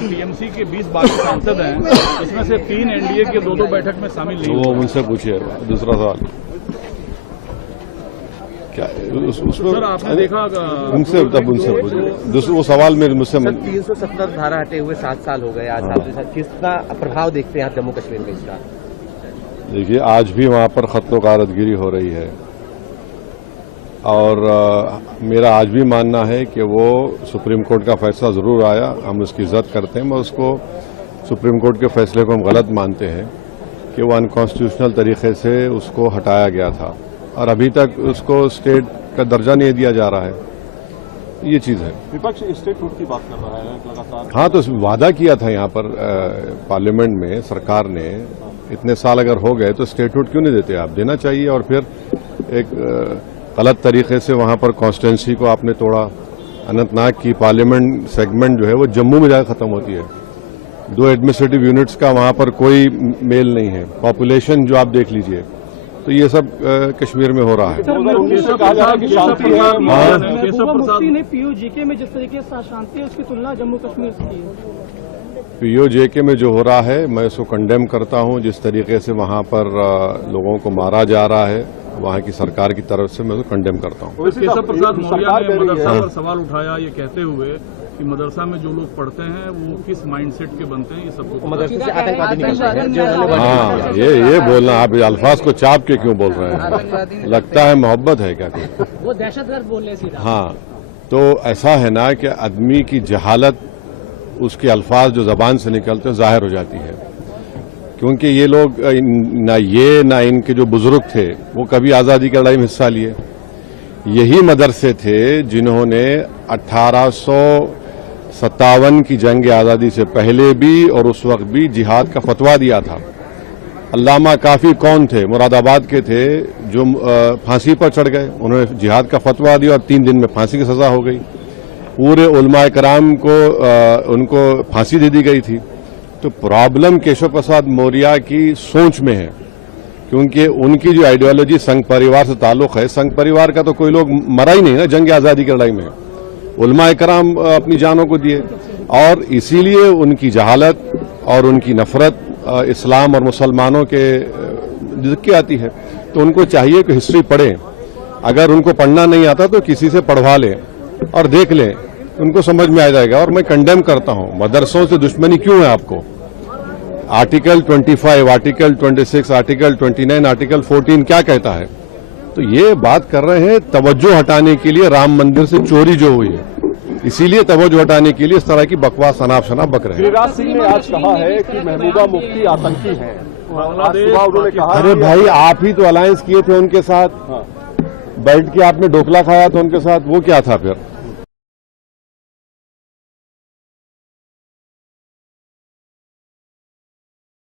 TMC के 20 बाकी सांसद हैं, इसमें से 3 एनडीए के 2-2 बैठक में शामिल नहीं वो उनसे पूछिए। दूसरा सवाल क्या उसमें सर आपने देखा उनसे तब उनसे पूछिए। दूसरा वो सवाल मेरे मुझसे 370 धारा हटे हुए 7 साल हो गए आज आपके साथ, किसका प्रभाव देखते हैं आप जम्मू कश्मीर में इसका? देखिए, आज भी वहाँ पर खत्म गारदगिरी हो रही है और मेरा आज भी मानना है कि वो सुप्रीम कोर्ट का फैसला जरूर आया, हम उसकी इज्जत करते हैं, मगर उसको सुप्रीम कोर्ट के फैसले को हम गलत मानते हैं कि वो अनकॉन्स्टिट्यूशनल तरीके से उसको हटाया गया था और अभी तक उसको स्टेट का दर्जा नहीं दिया जा रहा है। ये चीज़ है। विपक्ष स्टेटहुड की बात कर रहा है लगातार। हाँ, तो वादा किया था यहाँ पर पार्लियामेंट में सरकार ने, इतने साल अगर हो गए तो स्टेटहुड क्यों नहीं देते? आप देना चाहिए। और फिर एक गलत तरीके से वहाँ पर कॉन्स्टिट्यूंसी को आपने तोड़ा। अनंतनाग की पार्लियामेंट सेगमेंट जो है वो जम्मू में जाकर खत्म होती है। 2 एडमिनिस्ट्रेटिव यूनिट्स का वहाँ पर कोई मेल नहीं है। पॉपुलेशन जो आप देख लीजिए, तो ये सब कश्मीर में हो रहा है। मुफ्ती ने पीओजेके में जिस तरीके से शांति है उसकी तुलना जम्मू कश्मीर से की है। पीओजेके में जो हो रहा है मैं उसको कंडेम करता हूं। जिस तरीके से वहां पर लोगों को मारा जा रहा है वहां की सरकार की तरफ से, मैं उसको कंडेम करता हूं। केशव प्रसाद मौर्य ने मदरसा पर सवाल उठाया ये कहते हुए कि मदरसा में जो लोग पढ़ते हैं वो किस माइंडसेट के बनते हैं, ये सब मदरसे से आतंकवादी निकलते हैं। हाँ, ये बोलना, आप अल्फाज को चाप के क्यों बोल रहे हैं? लगता है मोहब्बत है क्या कोई? वो दहशतगर्द बोल रहे सीधा। हाँ, तो ऐसा है ना कि आदमी की जहालत, उसके अल्फाज जो जबान से निकलते हैं जाहिर हो जाती है। क्योंकि ये लोग ना इनके जो बुजुर्ग थे वो कभी आज़ादी की लड़ाई में हिस्सा लिए। यही मदरसे थे जिन्होंने 1857 की जंग आज़ादी से पहले भी और उस वक्त भी जिहाद का फतवा दिया था। अल्लामा काफी कौन थे, मुरादाबाद के थे, जो फांसी पर चढ़ गए। उन्होंने जिहाद का फतवा दिया और 3 दिन में फांसी की सजा हो गई। पूरे उलमाए कराम को उनको फांसी दे दी गई थी। तो प्रॉब्लम केशव प्रसाद मौर्य की सोच में है, क्योंकि उनकी जो आइडियोलॉजी संघ परिवार से ताल्लुक है। संघ परिवार का तो कोई लोग मरा ही नहीं ना जंग आज़ादी की लड़ाई में। उलमाए कराम अपनी जानों को दिए और इसीलिए उनकी जहालत और उनकी नफरत इस्लाम और मुसलमानों के जिक्र आती है। तो उनको चाहिए कि हिस्ट्री पढ़ें। अगर उनको पढ़ना नहीं आता तो किसी से पढ़वा लें और देख लें, उनको समझ में आ जाएगा। और मैं कंडेम करता हूं, मदरसों से दुश्मनी क्यों है आपको? आर्टिकल 25, आर्टिकल 26, आर्टिकल 29, आर्टिकल 14 क्या कहता है? तो ये बात कर रहे हैं तवज्जो हटाने के लिए, राम मंदिर से चोरी जो हुई है इसीलिए तवज्जो हटाने के लिए इस तरह की बकवास अनाप शनाप बक रहे हैं। गिरिराज सिंह ने आज कहा है कि महबूबा मुफ्ती आतंकी हैं। आज सुबह उन्होंने कहा, अरे भाई, आप ही तो अलायंस किए थे उनके साथ, बैठ के आपने ढोकला खाया था उनके साथ, वो क्या था फिर?